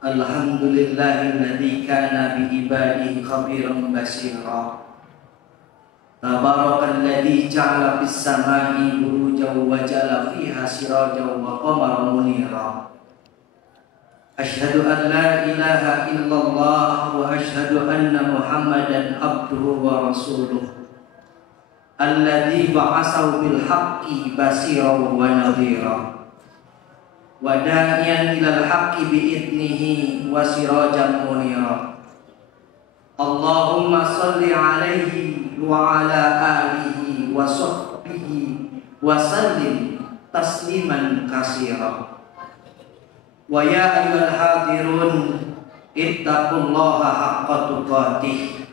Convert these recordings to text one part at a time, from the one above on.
Alhamdulillahilladzi kana bi ibadihi khabiran basira. Tabarakalladzi ja'ala fis samai burujan wa ja'ala fiha sirajan wa qamaran munira. Asyhadu an la ilaha illallah wa asyhadu anna Muhammadan abduhu wa rasuluh. Alladzi ba'atsahu bil haqqi basiran wa nadhira. Wa da'iyan ilal haqqi bi idnihi wa sirajan munira. Allahumma shalli alaihi wa ala alihi wa sahbihi wa sallim tasliman katsira. Wa ya ayyuhal hadirun ittaqullaha haqqa tuqatih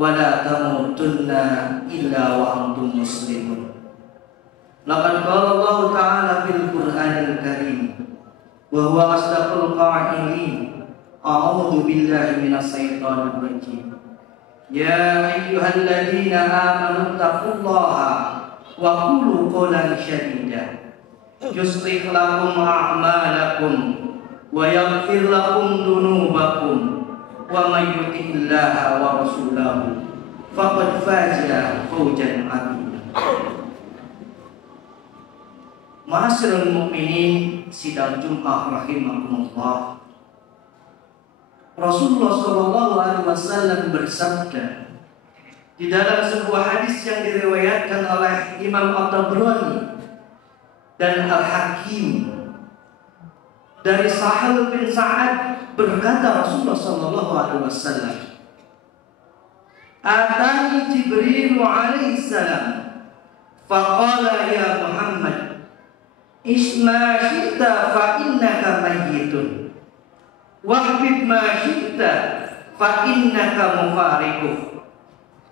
wa la tamutunna illa wa antum muslimun. Laqad qala Allah ta'ala fil Qur'anil Karim wa huwa asdaqul qa'ilin. A'udzu billahi minasy syaithanir rajim. Ya ayyuhalladzina amanu taqullaha wa qulu qawlan sadida. Yuslih lakum a'malakum wa yaghfir lakum dhunubakum wa may yuti'illaha wa rasulahu faqad faza fawzan 'azima. Ma'asyiral mu'minin sidang Jumat rahimakumullah. Rasulullah SAW bersabda di dalam sebuah hadis yang diriwayatkan oleh Imam At-Tabrani dan Al-Hakim dari Sahal bin Sa'ad, berkata Rasulullah SAW, Atani Jibril alaihi salam faqala ya Muhammad isma syi'ta fa innaka mayyitun wahbib ma syi'ta fa innaka mufariquh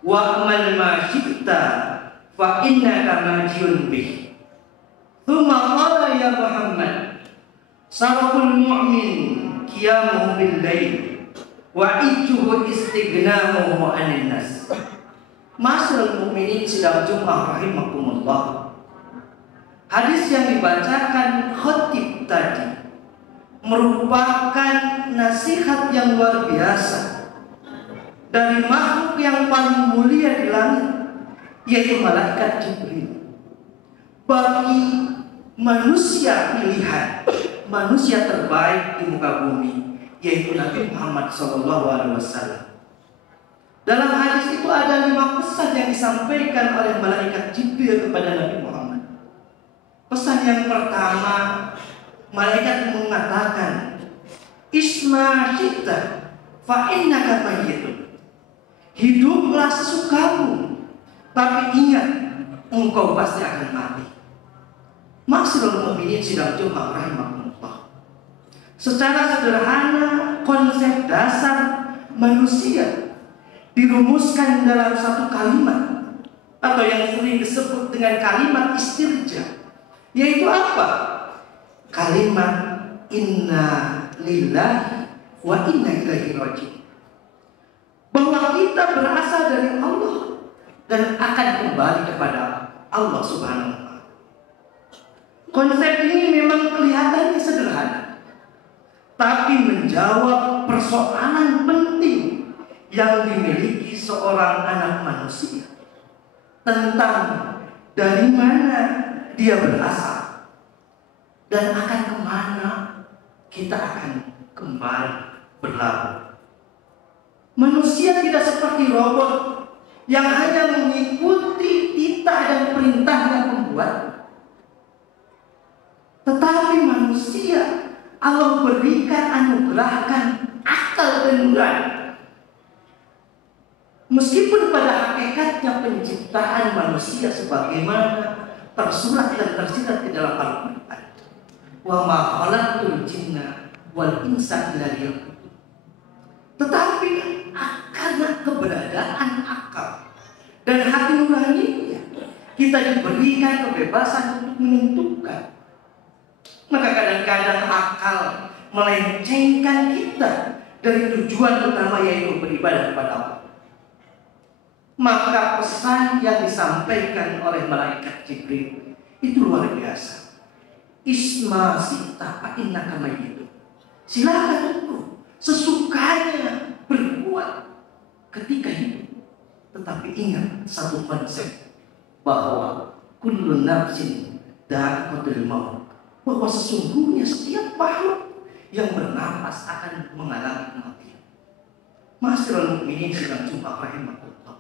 wa amal ma syi'ta fa innaka majiyun bih. Thumma qala ya Muhammad saraful mu'min qiyamuhu bil lail wa ijuhu istignamuhu anin nas. Ma'asyiral mu'minin sidang Jumat rahimakumullah. Hadis yang dibacakan khatib tadi merupakan nasihat yang luar biasa dari makhluk yang paling mulia di langit, yaitu malaikat Jibril, bagi manusia pilihan, manusia terbaik di muka bumi, yaitu Nabi Muhammad SAW. Dalam hadis itu ada 5 pesan yang disampaikan oleh malaikat Jibril kepada Nabi Muhammad. Pesan yang pertama, malaikat mengatakan, Isma syi'ta fa innaka mayyitun. Hiduplah sesukamu, tapi ingat engkau pasti akan mati. Ma'asyiral mu'minin sidang Jumat rahimakumullah. Secara sederhana, konsep dasar manusia dirumuskan dalam satu kalimat atau yang sering disebut dengan kalimat istirja, yaitu apa? Kalimat inna lillahi wa inna ilaihi raji'un. Bahwa kita berasal dari Allah dan akan kembali kepada Allah Subhanahu wa ta'ala. Konsep ini memang kelihatannya sederhana, tapi menjawab persoalan penting yang dimiliki seorang anak manusia tentang dari mana dia berasal dan akan kemana kita akan kembali berlabuh. Manusia tidak seperti robot yang hanya mengikuti titah dan perintah yang membuat. Tetapi manusia Allah berikan, anugerahkan akal dan nurani. Meskipun pada hakikatnya penciptaan manusia sebagaimana tersurat dan tersirat di dalam Al-Quran, wa ma khalaqtul jinna wal insa illa liya'budun. Tetapi karena keberadaan akal dan hati nuraninya, kita diberikan kebebasan untuk menentukan. Maka kadang-kadang akal melencengkan kita dari tujuan utama, yaitu beribadah kepada Allah. Maka pesan yang disampaikan oleh malaikat Jibril itu luar biasa. Isma syi'ta fa innaka mayyitun. Silakan tunggu. sesukanya berbuat ketika hidup. Tetapi ingat satu konsep, bahwa kullu nafsin dha'iqatul maut, bahwa sesungguhnya setiap makhluk yang bernapas akan mengalami kematian. Ma'asyiral mukminin sedang jumpa rahimahullah.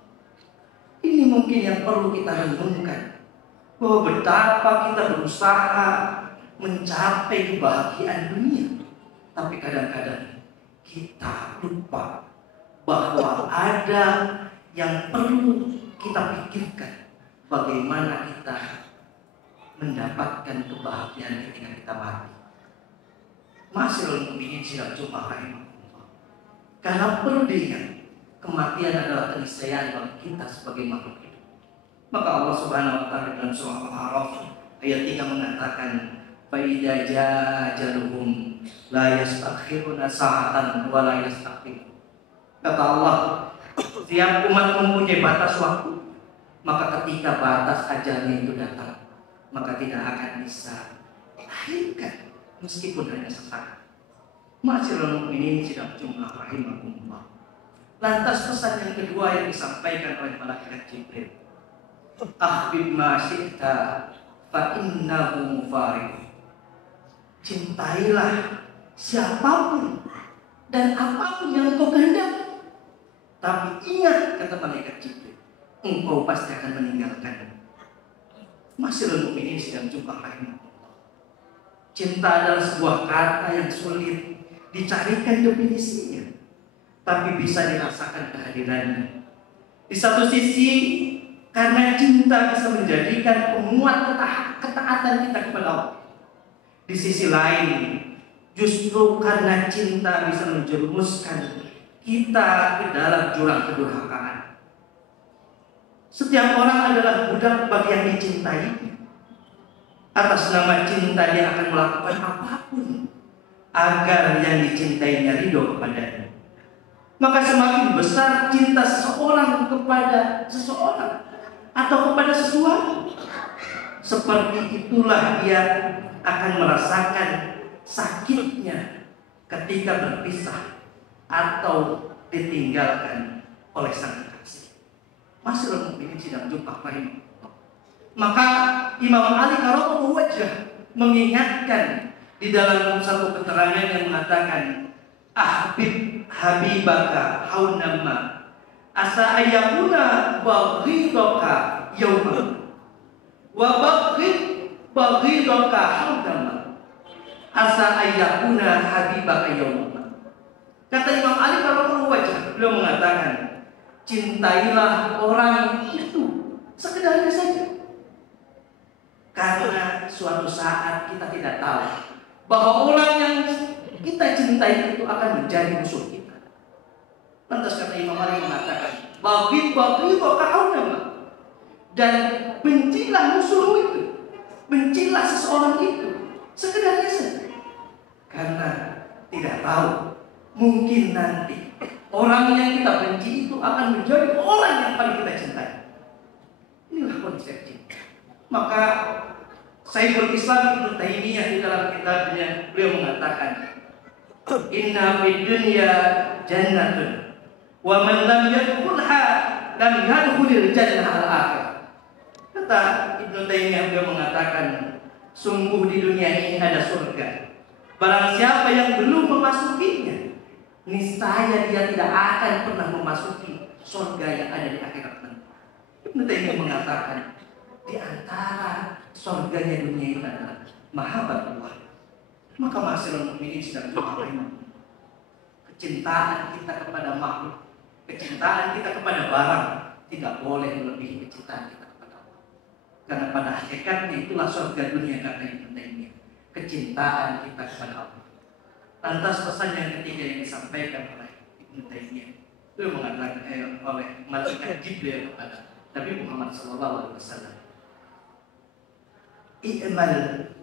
Ini mungkin yang perlu kita renungkan, bahwa betapa kita berusaha mencapai kebahagiaan dunia, tapi kadang-kadang kita lupa bahwa ada yang perlu kita pikirkan, bagaimana kita mendapatkan kebahagiaan ketika kita mati. Ma'asyiral mukminin sedang jumpa rahimahullah. Karena perlu diingat, kematian adalah keniscayaan bagi kita sebagai makhluk hidup. Maka Allah Subhanahu wa taala dalam surah Al-A'raf ayat 3 mengatakan, fa idza jaa ajaluhum la yastakhiruna sa'atan wa la yastaqdimun. Kata Allah, setiap umat mempunyai batas waktu, maka ketika batas ajalnya itu datang, maka tidak akan bisa lahirkan meskipun hanya sesaat. Ma'asyiral mukminin sidang Jumat rahimahumullah. Lantas pesan yang kedua yang disampaikan oleh malaikat Jibril, ahbib ma syi'ta fa innahu mufariq. Cintailah siapapun dan apapun yang engkau kehendaki, tapi ingat, kata malaikat Jibril, engkau pasti akan meninggalkan. Ma'asyiral mukminin sidang Jumat rahimahumullah. Cinta adalah sebuah kata yang sulit dicarikan definisinya, tapi bisa dirasakan kehadirannya. Di satu sisi, karena cinta bisa menjadikan penguat ketaatan kita kepada Allah. Di sisi lain, justru karena cinta bisa menjerumuskan kita ke dalam jurang kedurhakaan. Setiap orang adalah budak bagi yang dicintai. Atas nama cinta dia akan melakukan apapun agar yang dicintainya ridho kepadanya. Maka semakin besar cinta seseorang kepada seseorang atau kepada sesuatu, seperti itulah dia akan merasakan sakitnya ketika berpisah atau ditinggalkan oleh sang kekasih. Ma'asyiral mukminin sidang Jumat rahimahullah. Maka Imam Ali karramallahu wajhah mengingatkan di dalam satu keterangan yang mengatakan, ahbib habibaka haunamma asa ayyakuna baghidaka yawma wa baghidaka haunamma asa ayyakuna habibaka yawma. Kata Imam Ali karramallahu wajhah, beliau mengatakan, cintailah orang itu sekedarnya saja, karena suatu saat kita tidak tahu bahwa orang yang kita cintai itu akan menjadi musuh kita. Lantas kata Imam Ali mengatakan, bagi kaunama, dan bencilah musuhmu itu, bencilah seseorang itu sekedarnya saja, karena tidak tahu, mungkin nanti orang yang kita benci itu akan menjadi orang yang paling kita cintai. Inilah konsep cinta. Maka Syekhul Islam Ibnu Taimiyah di dalam kitabnya beliau mengatakan, inna fid dunya jannatun wa man lam yadkhulha lam yadkhulil jannah al-akhirah. Kata Ibnu Taimiyah, beliau mengatakan, sungguh di dunia ini ada surga. Barang siapa yang belum memasukinya, niscaya dia tidak akan pernah memasuki surga yang ada di akhirat nanti. Ibnu Taimiyah mengatakan, di antara surganya dunia ini adalah mahabbatullah. Maka ma'asyiral mukminin sedang bermain. Kecintaan kita kepada makhluk, kecintaan kita kepada barang tidak boleh melebihi kecintaan kita kepada Allah. Karena pada hakikatnya itulah surga dunia, kata Ibnu Taimiyah, kecintaan kita kepada Allah. Lantas pesan yang ketiga yang disampaikan oleh Ibnu Taimiyah, beliau mengatakan oleh malaikat Jibril kepada Nabi Muhammad SAW, i'mal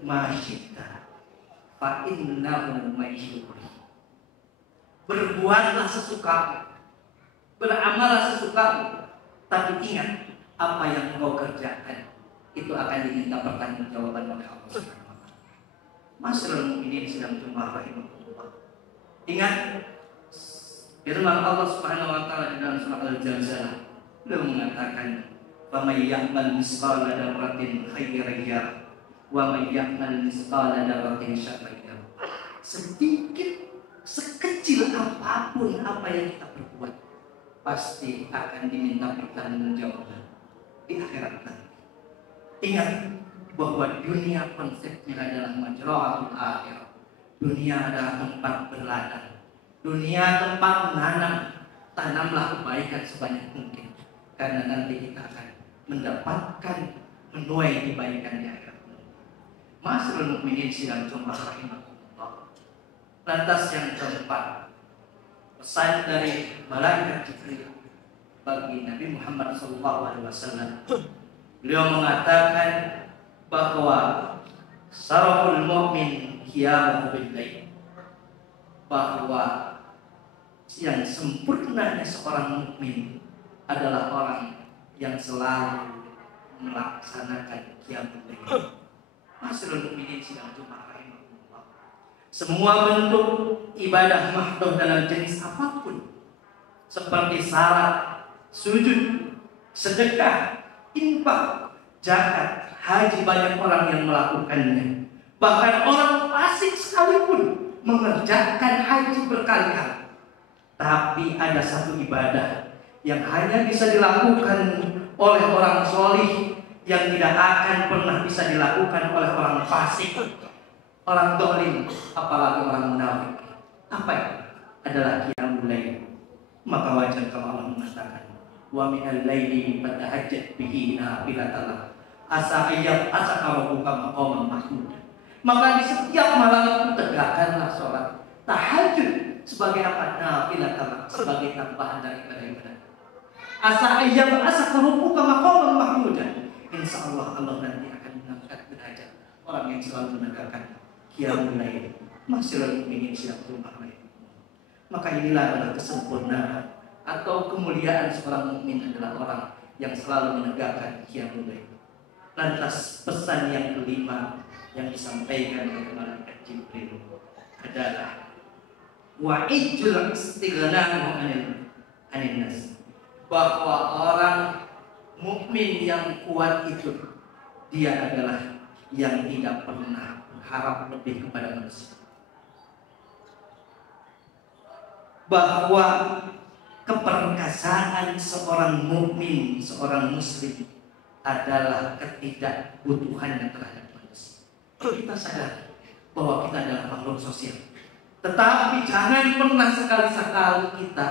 ma syi'ta fa innahu mayyuri. Berbuatlah sesukamu, beramallah sesukamu, tapi ingat apa yang kau kerjakan itu akan diminta pertanggungjawaban oleh Allah Subhanahu wa taala. Ma'asyiral mukminin sedang jumlah rahimahullah. Ingat, Firman Allah Subhanahu wa taala di dalam surah Al-Zalzalah, beliau mengatakan, "Wa may ya'mal misqala dzarratin khairan yarah, wa may ya'mal misqala dzarratin syarran yarah." Sedikit, sekecil apapun apa yang kita perbuat, pasti akan diminta pertanggungjawaban di akhirat nanti. Ingat bahwa dunia konsepnya adalah majra'atul akhirah. Dunia adalah tempat berladang. Dunia tempat menanam. Tanamlah kebaikan sebanyak mungkin, karena nanti kita akan mendapatkan menuai kebaikan di akhirat. Ma'asyiral mukminin sidang Jumat rahimahullah. Lantas yang keempat, pesan dari malaikat Jibril bagi Nabi Muhammad SAW. Beliau mengatakan bahwa saraful mu'min qiyamuhu bil-lail, bahwa yang sempurnanya seorang mukmin adalah orang yang selalu melaksanakan qiyamul lail. Ma'asyiral mukminin sidang Jumat rahimahullah. Semua bentuk ibadah mahdoh dalam jenis apapun, seperti salat, sujud, sedekah, infak, zakat, haji, banyak orang yang melakukannya. Bahkan orang fasik sekalipun mengerjakan haji berkali-kali. Tapi ada satu ibadah yang hanya bisa dilakukan oleh orang solih, yang tidak akan pernah bisa dilakukan oleh orang fasik, orang dolim, apalagi orang munafik. Apa itu? Adalah qiyamul lail. Maka wajar kalau Allah mengatakan, wa minal laili fatahajjat bihi nafilatan asa ayyab asa rabbuka maqaman mahmud. Maka di setiap malam tegakkanlah sholat tahajud sebagai apa? Nafilatan, sebagai tambahan daripada ibadah. Asa ayyab asa rabbuka maqaman mahmud. Insyaallah Allah nanti akan mengangkat derajat orang yang selalu menegakkan qiyamul lail. Ma'asyiral mukminin sidang Jumat. Maka inilah adalah kesempurnaan atau kemuliaan seorang mukmin, adalah orang yang selalu menegakkan qiyamul lail. Lantas pesan yang kelima yang disampaikan oleh malaikat Jibril adalah wa'ijul istighna'u 'anil nas, bahwa orang mukmin yang kuat itu dia adalah yang tidak pernah berharap lebih kepada manusia. Bahwa keperkasaan seorang mukmin, seorang muslim adalah ketidakbutuhannya terhadap manusia. Kita sadar bahwa kita adalah makhluk sosial, tetapi jangan pernah sekali-sekali kita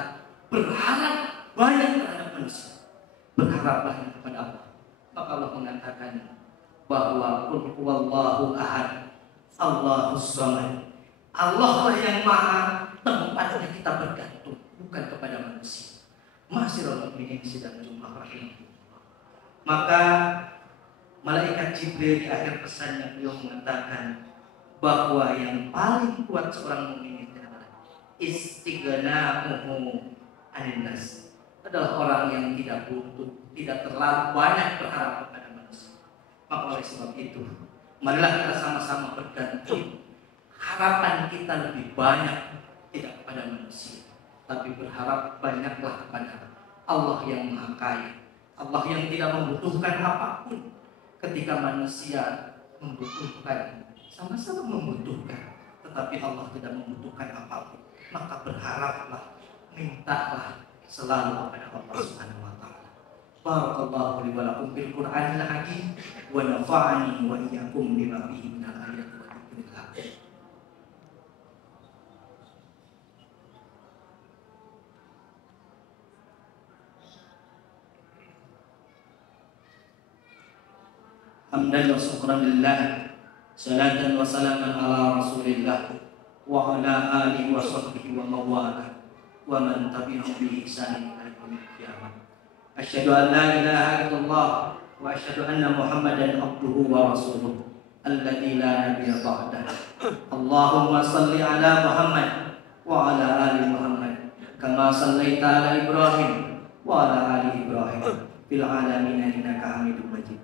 berharap banyak terhadap manusia. Berharaplah kepada Allah. Maka Allah mengatakan bahwa qul huwallahu ahad, Allahus samad. Allah lah yang maha tempatnya kita bergantung, bukan kepada manusia. Ma'asyiral mukminin sidang Jumat rahimahullah. Maka malaikat Jibril di akhir pesannya beliau mengatakan bahwa yang paling kuat seorang mukmin itu adalah istighna'uhu 'anil nas, adalah orang yang tidak butuh, tidak terlalu banyak berharap kepada manusia. Maka oleh sebab itu, marilah kita sama-sama bergantung. Harapan kita lebih banyak tidak kepada manusia, tapi berharap banyaklah kepada Allah yang Maha Kaya, Allah yang tidak membutuhkan apapun. Ketika manusia membutuhkan, sama-sama membutuhkan, tetapi Allah tidak membutuhkan apapun. Maka berharaplah, mintalah selalu kepada Allah Subhanahu wa taala. Barakallahu li wa lakum fil Qur'anil hakim wa nafa'ani wa iyyakum bima fihi minal ayati wa dzikril hakim. Hamdan wa syukran lillah, salatan wa salaman ala rasulillah wa ala alihi wa sahbihi wa mawala wa man tabi'ahum bi ihsan ila yaumil qiyamah. Asyhadu an la ilaha illallah wa asyhadu anna Muhammadan abduhu wa rasuluh alladzi la nabiyya ba'dah. Allahumma shalli ala Muhammad wa ala ali Muhammad kama shallaita ala Ibrahim wa ala ali Ibrahim fil alamin innaka Hamidum Majid.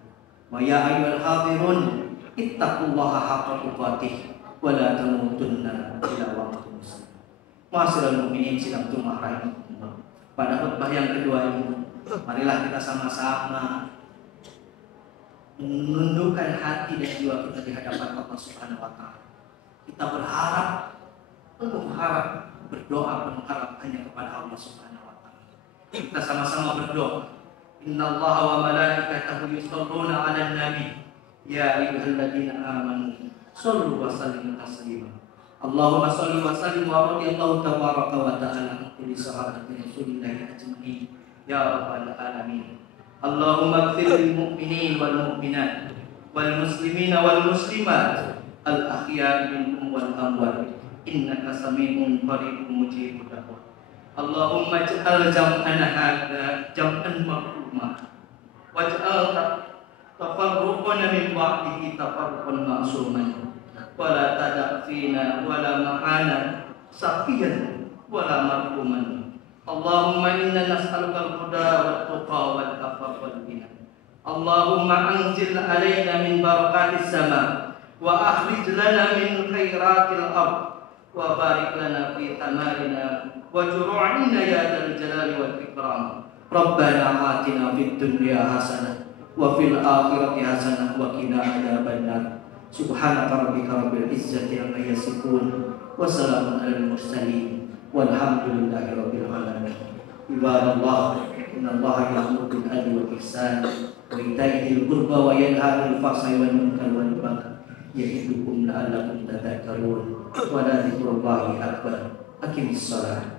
Wa ya ayyuhal hadirun ittaqullaha haqqa tuqatih wa la tamutunna illa wa antum muslimun. Ma'asyiral mu'minin sidang Jumat rahimahumullah. Pada khutbah yang kedua ini, marilah kita sama-sama menundukkan hati dan jiwa kita di hadapan Allah Subhanahu wa taala. Kita penuh harap, berdoa penuh harap hanya kepada Allah Subhanahu wa taala. Kita sama-sama berdoa. Innallaha wa malaikatahu yusholluna 'alan nabi ya ayyuhalladzina amanu shallu wa sallimu taslima. Allahumma shalli wa sallim wa radiyallahu tabaraka wa ta'ala an kulli sahabati rasulillahi ajma'in ya rabbal alamin. Allahumma ighfir lil mu'minin wal mu'minat wal muslimina wal muslimat al ahya'i minhum wal amwat innaka sami'un qaribun mujibud da'wat. Allahumma ij'al jam'ana hadza jam'an marhuma waj'al tafarruqana min ba'dihi tafarruqan ma'suman wa la tada' fina wa la ma'ana safiyan wa la marhuman. Allahumma inna nas'aluka al-huda wat tuqa wal afafa wal ghina. Allahumma anzil alaina min barakatis sama wa akhrij lana min khairatil ard wa barik lana fi thamarina wa juru'ina ya dzal jalali wal ikram. Rabbana atina fid dunya hasanah wa fil akhirati hasanah wa qina adzabannar. Subhanaka rabbika rabbil izzati amma yasifun wa salamun alal mursalin walhamdulillahi rabbil alamin. Ibadallah, innallaha ya'muru bil adli wal ihsan wa ita'i dzil qurba wa yanha 'anil fahsya'i wal munkari wal baghi ya'idukum la'allakum tadhakkarun wa la dzikrullahi akbar. Aqimis shalah.